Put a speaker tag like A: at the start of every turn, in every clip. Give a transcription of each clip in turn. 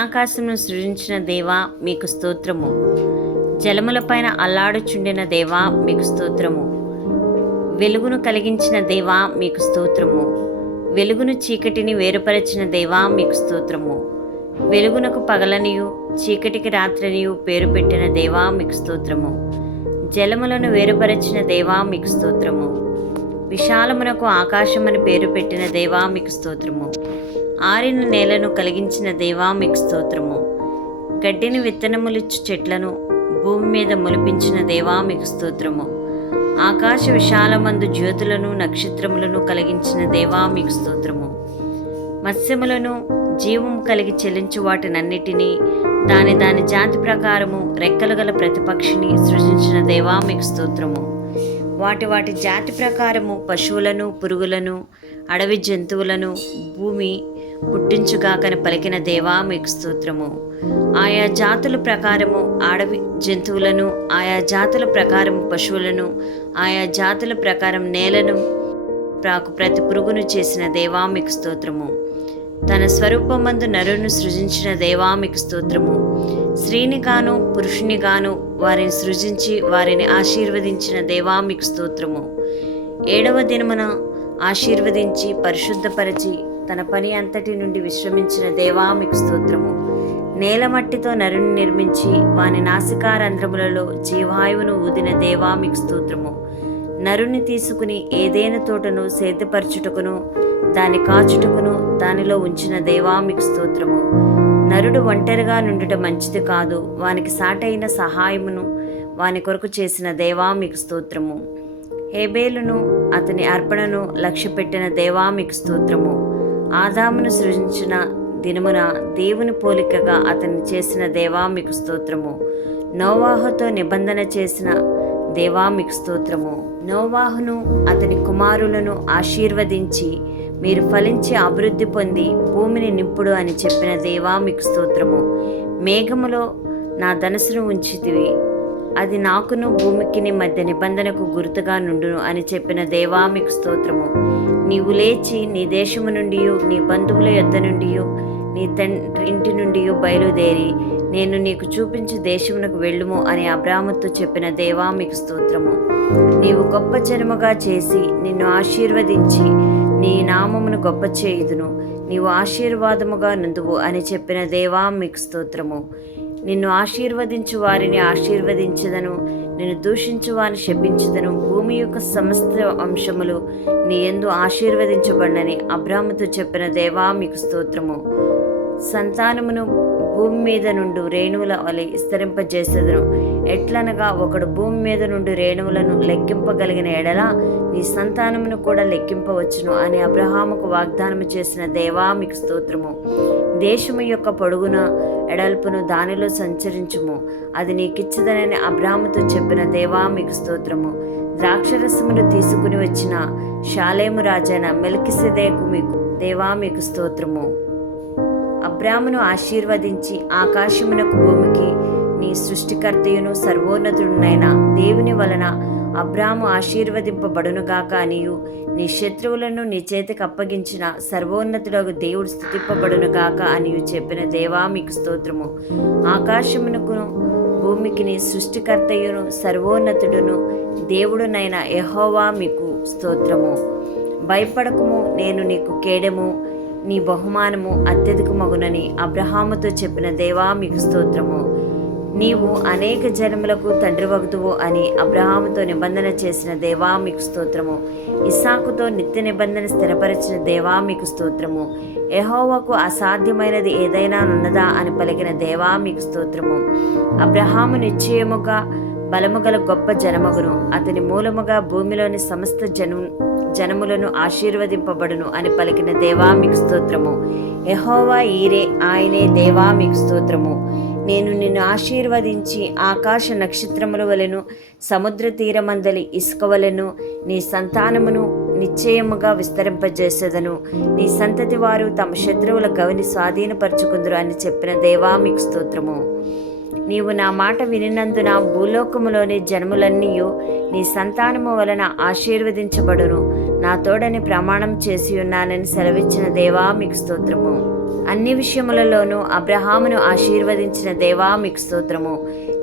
A: ఆకాశమును సృజించిన దేవా మీకు స్తోత్రము. జలములపైన అల్లాడుచుండిన దేవా మీకు స్తోత్రము. వెలుగును కలిగించిన దేవా మీకు స్తోత్రము. వెలుగును చీకటిని వేరుపరచిన దేవా మీకు స్తోత్రము. వెలుగునకు పగలనియు చీకటికి రాత్రనియు పేరు పెట్టిన దేవా మీకు స్తోత్రము. జలములను వేరుపరచిన దేవా మీకు స్తోత్రము. విశాలమునకు ఆకాశమని పేరు పెట్టిన దేవా మీకు స్తోత్రము. ఆరిన నేలను కలిగించిన దేవా మీకు స్తోత్రము. గడ్డిని విత్తనములిచ్చు చెట్లను భూమి మీద మొలిపించిన దేవా మీకు స్తోత్రము. ఆకాశ విశాలమందు జ్యోతులను నక్షత్రములను కలిగించిన దేవా మీకు స్తోత్రము. మత్స్యములను జీవం కలిగి చెల్లించు వాటినన్నిటినీ దాని దాని జాతి ప్రకారము రెక్కలు గల ప్రతిపక్షిని సృజించిన దేవా మీకు స్తోత్రము. వాటి వాటి జాతి ప్రకారము పశువులను పురుగులను అడవి జంతువులను భూమి పుట్టించుగాకని పలికిన దేవా మీకు స్తోత్రము. ఆయా జాతుల ప్రకారము అడవి జంతువులను ఆయా జాతుల ప్రకారం పశువులను ఆయా జాతుల ప్రకారం నేలను ప్రాకు ప్రతి పురుగును చేసిన దేవా మీకు స్తోత్రము. తన స్వరూపమందు నరును సృజించిన దేవా మీకు స్తోత్రము. స్త్రీని గాను పురుషుని గాను వారిని సృజించి వారిని ఆశీర్వదించిన దేవా మీకు స్తోత్రము. ఏడవ దినమున ఆశీర్వదించి పరిశుద్ధపరిచి తన పని అంతటి నుండి విశ్రమించిన దేవా మీకు స్తోత్రము. నేల మట్టితో నరుని నిర్మించి వాని నాసికారంధ్రములలో జీవాయువును ఊదిన దేవా మీకు స్తోత్రము. నరుని తీసుకుని ఏదైనా తోటను సేద్యపరచుటకును దాని కాచుటకును దానిలో ఉంచిన దేవా మీకు స్తోత్రము. నరుడు ఒంటరిగా నుండుట మంచిది కాదు వానికి సాటైన సహాయమును వాని కొరకు చేసిన దేవా మీకు స్తోత్రము. హేబేలును అతని అర్పణను లక్ష్యపెట్టిన దేవా మీకు స్తోత్రము. ఆదామును సృజించిన దినమున దేవుని పోలికగా అతన్ని చేసిన దేవా మీకు స్తోత్రము. నోవాహుతో నిబంధన చేసిన దేవా మీకు స్తోత్రము. నోవాహును అతని కుమారులను ఆశీర్వదించి మీరు ఫలించి అభివృద్ధి పొంది భూమిని నింపుడు అని చెప్పిన దేవా మీకు స్తోత్రము. మేఘములో నా ధనసును ఉంచితివి. అది నాకును భూమికిని మధ్య నిబంధనకు గుర్తుగా నుండును అని చెప్పిన దేవా మీకు స్తోత్రము. నీవు లేచి నీ దేశము నుండి నీ బంధువుల యొద్ద నుండి నీ తండ్రి ఇంటి నుండి బయలుదేరి నేను నీకు చూపించు దేశమునకు వెళ్ళుము అని అబ్రాహ్మతో చెప్పిన దేవా మీకు స్తోత్రము. నీవు గొప్ప జన్మగా చేసి నిన్ను ఆశీర్వదించి నీ నామమును గొప్ప చేయుదును. నీవు ఆశీర్వాదముగా నుందువు అని చెప్పిన దేవా మీకు స్తోత్రము. నిన్ను ఆశీర్వదించు వారిని ఆశీర్వదించదను. నిన్ను దూషించు వారిని శపించదను. భూమి యొక్క సమస్త అంశములు నీ ఎందు ఆశీర్వదించబడినని అబ్రాహ్మతో చెప్పిన దేవా మీకు స్తోత్రము. సంతానమును భూమి మీద నుండి రేణువుల వలె విస్తరింపజేసేదను. ఎట్లనగా ఒకడు భూమి మీద నుండి రేణువులను లెక్కింపగలిగిన ఎడల నీ సంతానమును కూడా లెక్కింపవచ్చును అని అబ్రహాముకు వాగ్దానము చేసిన దేవా మీకు స్తోత్రము. దేశము యొక్క పొడుగున ఎడల్పును దానిలో సంచరించుము. అది నీకిచ్చదనని అబ్రాహముతో చెప్పిన దేవా మీకు స్తోత్రము. ద్రాక్షరసమును తీసుకుని వచ్చిన షాలేము రాజైన మెలికిసెదేకు మీకు దేవా మీకు స్తోత్రము. అబ్రామును ఆశీర్వదించి ఆకాశమునకు భూమికి నీ సృష్టికర్తయును సర్వోన్నతుడునైన దేవుని వలన అబ్రాము ఆశీర్వదింపబడునుగాక అనియు. నీ శత్రువులను నీ చేతికి అప్పగించిన సర్వోన్నతుడగు దేవుడు స్థుతింపబడునుగాక అనియు చెప్పిన దేవా మీకు స్తోత్రము. ఆకాశమునకును భూమికి నీ సృష్టికర్తయును సర్వోన్నతుడును దేవుడునైన యహోవా మీకు స్తోత్రము. భయపడకము నేను నీకు కేడము. నీ బహుమానము అత్యధిక మగునని అబ్రహాముతో చెప్పిన దేవా మీకు స్తోత్రము. నీవు అనేక జన్మలకు తండ్రి వగుతువు అని అబ్రహాముతో నిబంధన చేసిన దేవా మీకు స్తోత్రము. ఇస్సాకుతో నిత్య నిబంధన స్థిరపరిచిన దేవా మీకు స్తోత్రము. ఎహోవకు అసాధ్యమైనది ఏదైనా ఉన్నదా అని పలికిన దేవా మీకు స్తోత్రము. అబ్రహాము నిశ్చయముగా బలముగల గొప్ప జనమగును. అతని మూలముగా భూమిలోని సమస్త జను జనములను ఆశీర్వదింపబడును అని పలికిన దేవా మీకు స్తోత్రము. ఎహోవా ఈరే ఆయనే దేవా మీకు స్తోత్రము. నేను నిన్ను ఆశీర్వదించి ఆకాశ నక్షత్రముల వలెను సముద్ర తీరమందలి ఇసుక వలెను నీ సంతానమును నిశ్చయముగా విస్తరింపజేసేదను. నీ సంతతి వారు తమ శత్రువుల గవిని స్వాధీనపరుచుకుందరు అని చెప్పిన దేవా మీకు స్తోత్రము. నీవు నా మాట వినినందున భూలోకములోని జన్ములన్నీ నీ సంతానము వలన ఆశీర్వదించబడును. నా తోడని ప్రమాణం చేసి ఉన్నానని సెలవిచ్చిన దేవా మీకు స్తోత్రము. అన్ని విషయములలోనూ అబ్రహామును ఆశీర్వదించిన దేవా మీకు స్తోత్రము.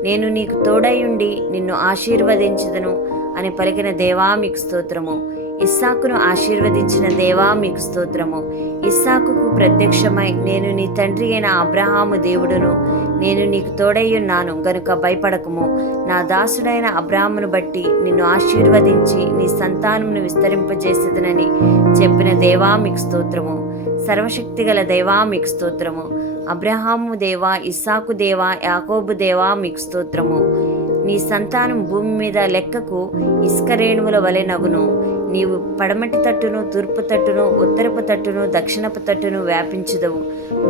A: నేను నీకు తోడయుండి నిన్ను ఆశీర్వదించదను అని పలికిన దేవా మీకు స్తోత్రము. ఇస్సాకును ఆశీర్వదించిన దేవా మీకు స్తోత్రము. ఇస్సాకుకు ప్రత్యక్షమై నేను నీ తండ్రి అయిన అబ్రహాము దేవుడును. నేను నీకు తోడయ్యున్నాను గనుక భయపడకము. నా దాసుడైన అబ్రాహామును బట్టి నిన్ను ఆశీర్వదించి నీ సంతానమును విస్తరింపజేసేదనని చెప్పిన దేవా మీకు స్తోత్రము. సర్వశక్తిగల దేవా మీకు స్తోత్రము. అబ్రహాము దేవా ఇస్సాకు దేవా యాకోబు దేవా మీకు స్తోత్రము. నీ సంతానం భూమి మీద లెక్కకు ఇసుక రేణువుల వలె నగును. నీవు పడమటి తట్టును తూర్పు తట్టును ఉత్తరపు తట్టును దక్షిణపు తట్టును వ్యాపించుదవు.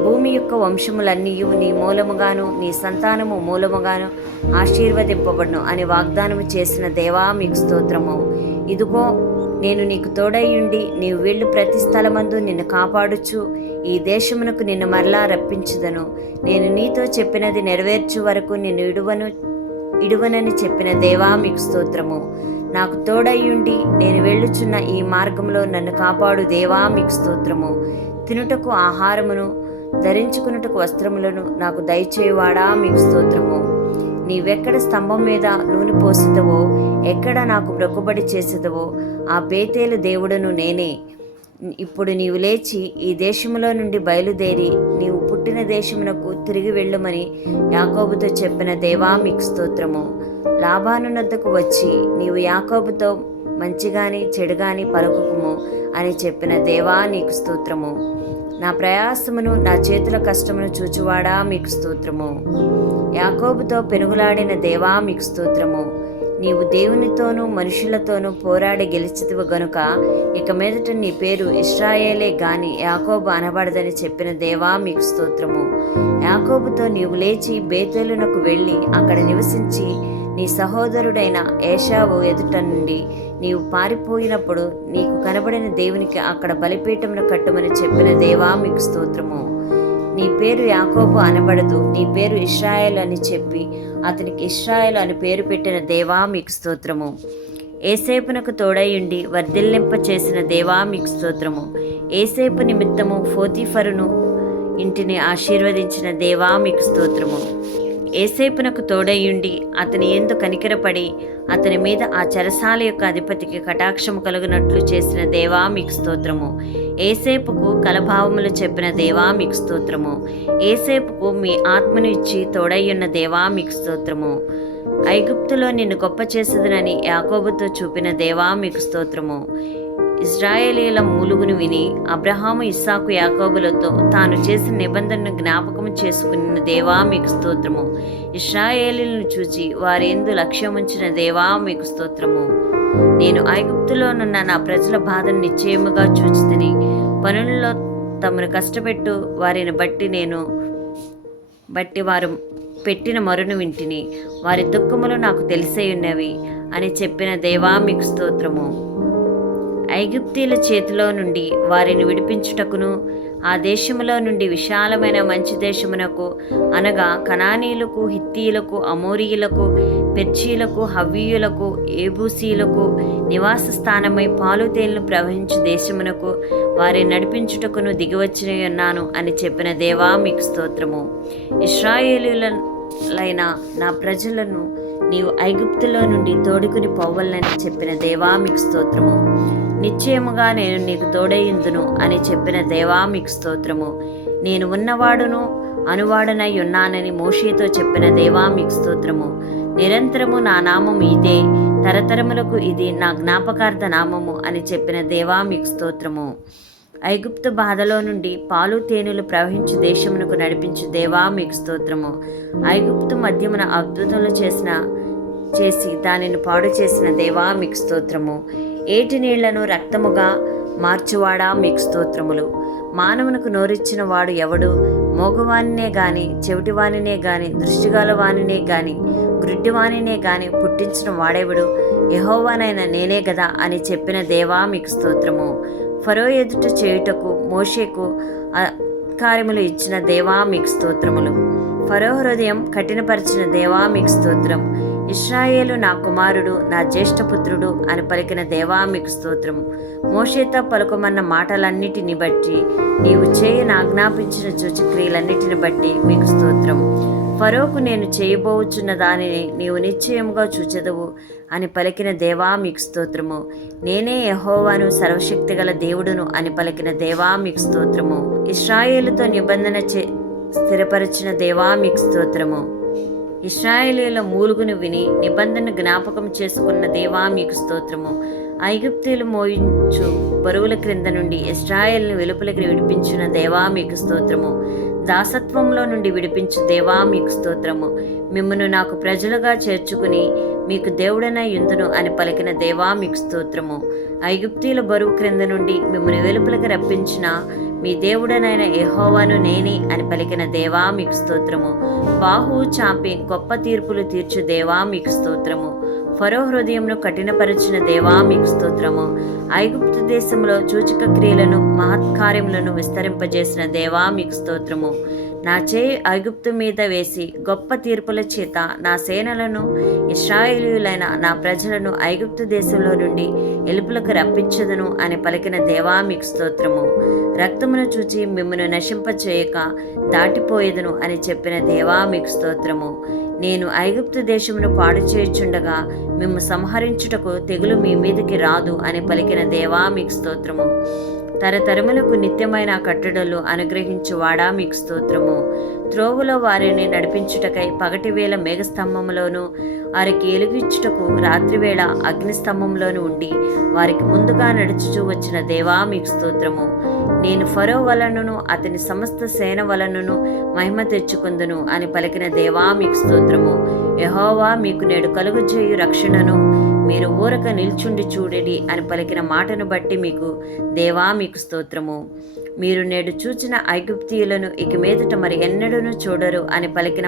A: భూమి యొక్క వంశములన్నీ నీ మూలముగాను నీ సంతానము మూలముగాను ఆశీర్వదింపబడును అని వాగ్దానము చేసిన దేవా మీకు స్తోత్రము. ఇదిగో నేను నీకు తోడయ్యుండి నీవు వెళ్ళు ప్రతి స్థలమందు నిన్ను కాపాడుచు. ఈ దేశమునకు నిన్ను మరలా రప్పించుదను. నేను నీతో చెప్పినది నెరవేర్చు వరకు నిన్ను ఇడువను ఇడువనని చెప్పిన దేవా మీకు స్తోత్రము. నాకు తోడయ్యుండి నేను వెళ్ళుచున్న ఈ మార్గంలో నన్ను కాపాడు దేవా మీకు స్తోత్రము. తినుటకు ఆహారమును ధరించుకున్నటకు వస్త్రములను నాకు దయచేవాడా మీకు స్తోత్రము. నీవెక్కడ స్తంభం మీద నూనె పోసిదవో ఎక్కడ నాకు బ్రొక్కుబడి చేసేదవో ఆ బేతేలు దేవుడను నేనే. ఇప్పుడు నీవు లేచి ఈ దేశంలో నుండి బయలుదేరి నీవు పుట్టిన దేశమునకు తిరిగి వెళ్ళమని యాకోబుతో చెప్పిన దేవా మీకు స్తోత్రము. లాభానున్నద్దకు వచ్చి నీవు యాకోబుతో మంచిగాని చెడుగాని పలుకుకుము అని చెప్పిన దేవా నీకు స్తోత్రము. నా ప్రయాసమును నా చేతుల కష్టమును చూచువాడా మీకు స్తోత్రము. యాకోబుతో పెనుగులాడిన దేవా మీకు స్తోత్రము. నీవు దేవునితోనూ మనుషులతోనూ పోరాడి గెలిచితివు గనుక ఇక మీదట నీ పేరు ఇస్రాయేలే గాని యాకోబు అనబడదని చెప్పిన దేవా మీకు స్తోత్రము. యాకోబుతో నీవు లేచి బేతేలునకు వెళ్ళి అక్కడ నివసించి నీ సహోదరుడైన ఏషావు ఎదుట నుండి నీవు పారిపోయినప్పుడు నీకు కనబడిన దేవునికి అక్కడ బలిపీఠమును కట్టమని చెప్పిన దేవా మీకు స్తోత్రము. నీ పేరు యాకోబు అనబడదు నీ పేరు ఇస్రాయేల్ అని చెప్పి అతనికి ఇస్రాయేల్ అని పేరు పెట్టిన దేవా మీకు స్తోత్రము. ఏసేపునకు తోడయుండి వర్ధిల్లింప చేసిన దేవా మీకు స్తోత్రము. ఏసేపు నిమిత్తము ఫోతిఫరును ఇంటిని ఆశీర్వదించిన దేవా మీకు స్తోత్రము. ఏసేపునకు తోడయుండి అతని ఎందు కనికరపడి అతని మీద ఆ చెరసాల యొక్క అధిపతికి కటాక్షము కలుగునట్లు చేసిన దేవా మీకు స్తోత్రము. ఏసేపుకు కలభావములు చెప్పిన దేవా మీకు స్తోత్రము. ఏసేపుకు మీ ఆత్మను ఇచ్చి తోడయ్యున్న దేవా మీకు స్తోత్రము. ఐగుప్తులో నిన్ను గొప్ప చేసేదనని యాకోబుతో చూపిన దేవా మీకు స్తోత్రము. ఇజ్రాయేలీల మూలుగును విని అబ్రహాము ఇస్సాకు యాకోబులతో తాను చేసిన నిబంధనను జ్ఞాపకం చేసుకున్న దేవా మీకు స్తోత్రము. ఇస్రాయేలీలను చూచి వారెందు లక్ష్యం లక్ష్యముంచిన దేవా మీకు స్తోత్రము. నేను ఐగుప్తులోనున్న నా ప్రజల బాధను నిశ్చయముగా చూచితిని. పనుల్లో తమను కష్టపెట్టు వారిని బట్టి నేను బట్టి వారు పెట్టిన మరును వింటిని. వారి దుఃఖములు నాకు తెలిసే ఉన్నవి అని చెప్పిన దేవా మీకు స్తోత్రము. ఐగుప్తీల చేతిలో నుండి వారిని విడిపించుటకును ఆ దేశములో నుండి విశాలమైన మంచి దేశమునకు అనగా కనానీయులకు హిత్తీయులకు అమోరీయులకు పెర్చీలకు హవీయులకు ఏబూసీలకు నివాస స్థానమై పాలు తేళ్ళు ప్రవహించు దేశమునకు వారి నడిపించుటకును దిగివచ్చిన ఉన్నాను అని చెప్పిన దేవా మీకు స్తోత్రము. ఇస్రాయేలులైన నా ప్రజలను నీవు ఐగుప్తులో నుండి తోడుకుని పోవాలని చెప్పిన దేవా మీకు స్తోత్రము. నిశ్చయముగా నేను నీకు తోడయిందును అని చెప్పిన దేవా మీకు స్తోత్రము. నేను ఉన్నవాడును అనువాడనై ఉన్నానని మోషేతో చెప్పిన దేవా మీకు స్తోత్రము. నిరంతరము నా నామము ఇదే తరతరములకు ఇది నా జ్ఞాపకార్థ నామము అని చెప్పిన దేవా మీకు స్తోత్రము. ఐగుప్తు బాధలో నుండి పాలు తేనెలు ప్రవహించు దేశమునకు నడిపించు దేవా మీకు స్తోత్రము. ఐగుప్తు మధ్యమున అద్భుతములు చేసిన చేసి దానిని పాడు చేసిన దేవా మీకు స్తోత్రము. ఏటి నీళ్ళను రక్తముగా మార్చువాడా మీకు స్తోత్రములు. మానవునకు నోరిచ్చిన వాడు ఎవడు? మోగవానినే గాని చెవిటివానినే గాని దృష్టిగల వానినే గాని గ్రుడ్డివానినే గాని పుట్టించిన వాడేవుడు? యహోవానైన నేనే గదా అని చెప్పిన దేవా మీకు స్తోత్రము. ఫరో ఎదుట చేయుటకు మోషేకు కార్యములు ఇచ్చిన దేవా మీకు స్తోత్రములు. ఫరో హృదయం కఠినపరిచిన దేవా మీకు స్తోత్రం. ఇస్రాయేలు నా కుమారుడు నా జ్యేష్ఠపుత్రుడు అని పలికిన దేవా మీకు స్తోత్రం మోషేతో పలుకమన్న మాటలన్నిటిని బట్టి నీవు చేయని ఆజ్ఞాపించిన సూచక్రియలన్నిటిని బట్టి మీకు స్తోత్రం ఫరోకు నేను చేయబోచున్న దానిని నీవు నిశ్చయముగా చూచెదవు అని పలికిన దేవా మీకు స్తోత్రము. నేనే యహోవాను సర్వశక్తిగల దేవుడును అని పలికిన దేవా మీకు స్తోత్రము. ఇస్రాయేలుతో నిబంధన చే స్థిరపరిచిన దేవా మీకు స్తోత్రము. ఇస్రాయేలీల మూలుగును విని నిబంధన జ్ఞాపకం చేసుకున్న దేవా మీకు స్తోత్రము. ఐగుప్తీలు మోయించు బరువుల క్రింద నుండి ఇస్రాయేల్ను వెలుపలికి విడిపించిన దేవా మీకు స్తోత్రము. దాసత్వంలో నుండి విడిపించు దేవా మీకు స్తోత్రము. మిమ్మను నాకు ప్రజలుగా చేర్చుకుని మీకు దేవుడన ఇందును అని పలికిన దేవా మీకు స్తోత్రము. ఐగుప్తీల బరువు క్రింద నుండి మిమ్మల్ని వెలుపలికి రప్పించిన మీ దేవుడనైన ఎహోవాను నేనే అని పలికిన దేవా మీకు స్తోత్రము. బాహు చాపి గొప్ప తీర్పులు తీర్చు దేవా మీకు స్తోత్రము. ఫరో హృదయంను కఠినపరిచిన దేవా మీకు స్తోత్రము. ఐగుప్తు దేశంలో సూచక క్రియలను మహత్కార్యములను విస్తరింపజేసిన దేవా మీకు స్తోత్రము. నా చేయి ఐగుప్తు మీద వేసి గొప్ప తీర్పుల చేత నా సేనలను ఇస్రాయేలీయులైన నా ప్రజలను ఐగుప్తు దేశంలో నుండి ఎలుపులకు రప్పించదును అని పలికిన దేవా మీకు స్తోత్రము. రక్తమును చూచి మిమ్మను నశింపచేయక దాటిపోయేదును అని చెప్పిన దేవా మీకు స్తోత్రము. నేను ఐగుప్తు దేశమును పాడు చేయుచుండగా మిమ్ము సంహరించుటకు తెగులు మీ మీదకి రాదు అని పలికిన దేవా మీకు స్తోత్రము. తరతరములకు నిత్యమైన కట్టడలు అనుగ్రహించువాడా మీకు స్తోత్రము. త్రోవులో వారిని నడిపించుటకై పగటివేళ మేఘస్తంభంలోను వారికి ఎలుగిచ్చుటకు రాత్రివేళ అగ్నిస్తంభంలోను ఉండి వారికి ముందుగా నడుచుచూ వచ్చిన దేవా మీకు స్తోత్రము. నేను ఫరో వలనను అతని సమస్త సేన వలనను మహిమ తెచ్చుకుందును అని పలికిన దేవా మీకు స్తోత్రము. యహోవా మీకు నేడు కలుగుచేయు రక్షణను మీరు ఊరక నిల్చుండి చూడడి అని పలికిన మాటను బట్టి మీకు దేవా మీకు స్తోత్రము. మీరు నేడు చూచిన ఐగుప్తీయులను ఇక మీదట మరి ఎన్నడూనూ చూడరు అని పలికిన